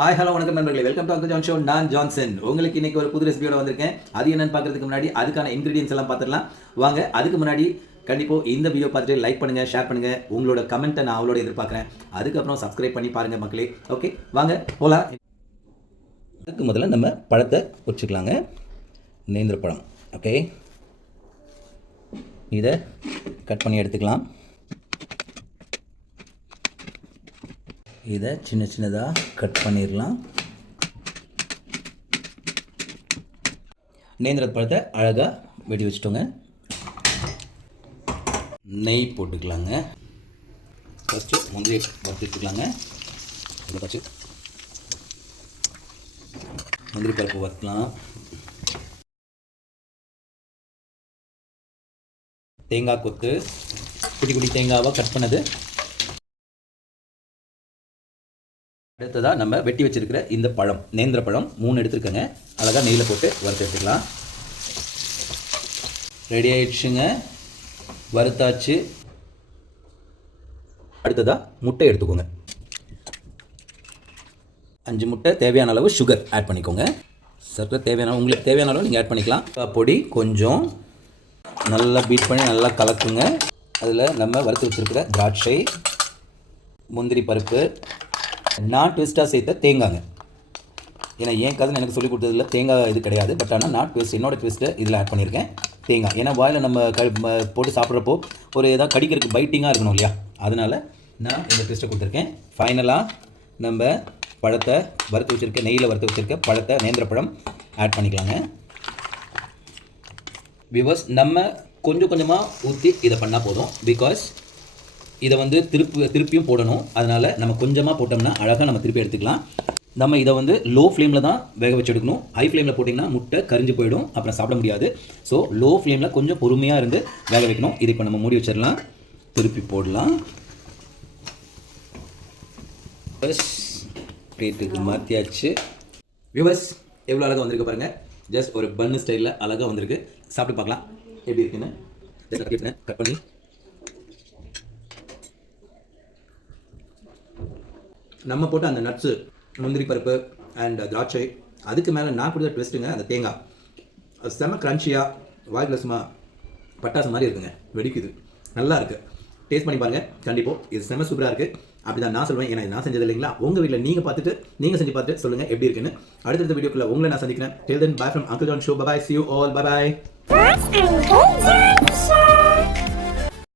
Hi hello வணக்கம் நண்பர்களே, welcome to uncle John show. நான் ஜான்சன். உங்களுக்கு இன்னைக்கு ஒரு புது ரெசிபியோட வந்திருக்கேன். அது என்னன்னு பார்க்கறதுக்கு முன்னாடி அதுக்கான இன்கிரீடியன்ஸ் எல்லாம் பார்த்துடலாம் வாங்க. அதுக்கு முன்னாடி கண்டிப்பாக இந்த வீடியோ பார்த்துட்டு லைக் பண்ணுங்க, ஷேர் பண்ணுங்க. உங்களோட கமெண்ட்டை நான் அவளோட எதிர்பார்க்குறேன். அதுக்கப்புறம் சப்ஸ்கிரைப் பண்ணி பாருங்க மக்களே. ஓகே வாங்க போகலாம். அதுக்கு முதல்ல நம்ம பழத்தை உரிச்சுக்கலாங்க. நேந்திர பழம். ஓகே, இதை கட் பண்ணி எடுத்துக்கலாம். இதை சின்ன சின்னதாக கட் பண்ணிடலாம். நேந்திர பழத்தை அழகாக வெட்டி வச்சுட்டோங்க. நெய் போட்டுக்கலாங்க. ஃபஸ்ட்டு முந்திரி வறுத்து வச்சுக்கலாங்க. இதை வச்சு முந்திரி பருப்பு வறுக்கலாம். தேங்காய் கொத்து குட்டி குட்டி தேங்காவாக கட் பண்ணது. அடுத்ததாக நம்ம வெட்டி வச்சிருக்கிற இந்த பழம், நேந்திர பழம் 3 எடுத்துருக்கேங்க. அழகாக நெய்யில் போட்டு வறுத்து எடுத்துக்கலாம். ரெடி ஆயிடுச்சுங்க, வறுத்தாச்சு. அடுத்ததாக முட்டை எடுத்துக்கோங்க. 5 முட்டை, தேவையான அளவு சுகர் ஆட் பண்ணிக்கோங்க. சர்க்கரை தேவையான உங்களுக்கு தேவையான அளவு நீங்கள் ஆட் பண்ணிக்கலாம். பொடி கொஞ்சம் நல்லா பீட் பண்ணி நல்லா கலக்குங்க. அதில் நம்ம வறுத்து வச்சுருக்கிற திராட்சை, முந்திரி பருப்பு, நான் ட்விஸ்ட்டாக சேர்த்த தேங்காங்க. ஏன்னா என் கதை எனக்கு சொல்லிக் கொடுத்ததில்ல தேங்காய் இது கிடையாது. பட் ஆனால் நான் ட்விஸ்ட், என்னோட ட்விஸ்ட்டை இதில் ஆட் பண்ணியிருக்கேன் தேங்காய். ஏன்னா வாயில் நம்ம போட்டு சாப்பிட்றப்போ ஒரு ஏதாவது கடிக்கிறதுக்கு பைட்டிங்காக இருக்கணும் இல்லையா, அதனால் நான் இந்த ட்விஸ்ட்டை கொடுத்துருக்கேன். ஃபைனலாக நம்ம பழத்தை வறுத்து வச்சுருக்க, நெய்யில் வறுத்து வச்சுருக்க பழத்தை, நேந்திர பழம் ஆட் பண்ணிக்கலாங்க. வியூவர்ஸ், நம்ம கொஞ்சம் கொஞ்சமாக ஊற்றி இதை பண்ணால் போதும். பிகாஸ் இதை வந்து திருப்பியும் போடணும். அதனால் நம்ம கொஞ்சமாக போட்டோம்னா அழகாக நம்ம திருப்பி எடுத்துக்கலாம். நம்ம இதை வந்து லோ ஃப்ளேமில் தான் வேக வச்சு எடுக்கணும். ஹை ஃப்ளேமில் போட்டிங்கன்னா முட்டை கரிஞ்சு போயிடும், அப்புறம் சாப்பிட முடியாது. ஸோ லோ ஃப்ளேமில் கொஞ்சம் பொறுமையாக இருந்து வேக வைக்கணும். இது இப்போ நம்ம மூடி வச்சிடலாம். திருப்பி போடலாம். பிளேட்டுக்கு மாற்றியாச்சு. வியூவர்ஸ், எவ்வளோ அழகாக வந்திருக்கு பாருங்கள். ஜஸ்ட் ஒரு பன்னு ஸ்டைலில் அழகாக வந்திருக்கு. சாப்பிட்டு பார்க்கலாம் எப்படி இருக்குன்னு. கட் பண்ணி நம்ம போட்ட அந்த நட்ஸு, முந்திரி பருப்பு அண்ட் திராட்சை, அதுக்கு மேலே நான் கொடுத்த ட்விஸ்ட்டுங்க அந்த தேங்காய். அது செம்ம க்ரன்ச்சியாக, வாய்க்குள்ள சும்மா பட்டாசு மாதிரி இருக்குங்க, வெடிக்குது, நல்லா இருக்குது. டேஸ்ட் பண்ணி பாருங்கள் கண்டிப்பாக. இது செம்ம சூப்பராக இருக்குது. அப்படி தான் நான் சொல்லுவேன். ஏன்னா நான் செஞ்சது இல்லைங்களா. உங்கள் வீட்டில் நீங்கள் செஞ்சு பார்த்துட்டு சொல்லுங்கள் எப்படி இருக்குன்னு. அடுத்த வீடியோக்குள்ள உங்களை நான் சந்திக்கிறேன். Till then, bye from Uncle John Show. Bye bye. See you all. Bye bye.